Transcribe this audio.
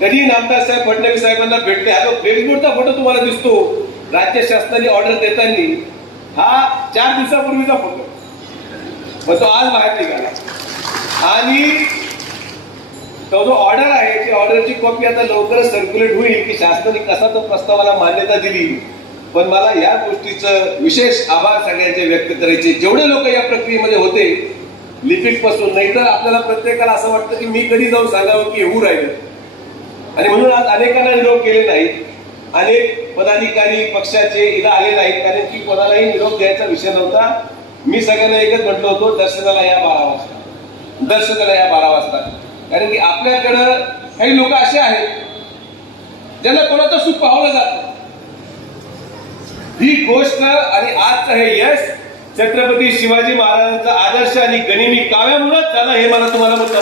कधी नामदार साहेब फडणवीस साहेबांना भेटले, हा जो फेसबुकचा फोटो तुम्हाला दिसतो राज्य शासनाने ऑर्डर देताना, हा 4 दिवसापूर्वीचा फोटो, पण तो आज बाहेर निघाला आणि तो जो ऑर्डर आहे ती ऑर्डरची कॉपी आता लवकरच सर्क्युलेट होईल की शासनाने कसा तो प्रस्तावाला मान्यता दिली. पण मला या गोष्टीचं विशेष आभार सगळ्यांचे व्यक्त करायचे, जेवढे लोक या प्रक्रियेमध्ये होते लिपिक पासून. नाही तर आपल्याला प्रत्येकाला असं वाटतं की मी कधी जाऊन सांगावं की होऊ राहिलं, आणि म्हणून आज अनेकांना निरोप केले नाहीत. अनेक पदाधिकारी पक्षाचे इथं आले नाहीत कारण की कोणालाही निरोप द्यायचा विषय नव्हता. मी सगळ्यांना एकच म्हटलं होतो, दर्शनाला या 12 वाजता, दर्शनाला या 12 वाजता. कारण की आपल्याकडं काही लोक असे आहेत ज्यांना कोणाचं सुख पाहवलं जातं. ही गोष्ट आणि आजचं हे यश छत्रपती शिवाजी महाराजांचा आदर्श आणि गनिमी काव्यामुळेच झालं, हे मला तुम्हाला म्हणतो.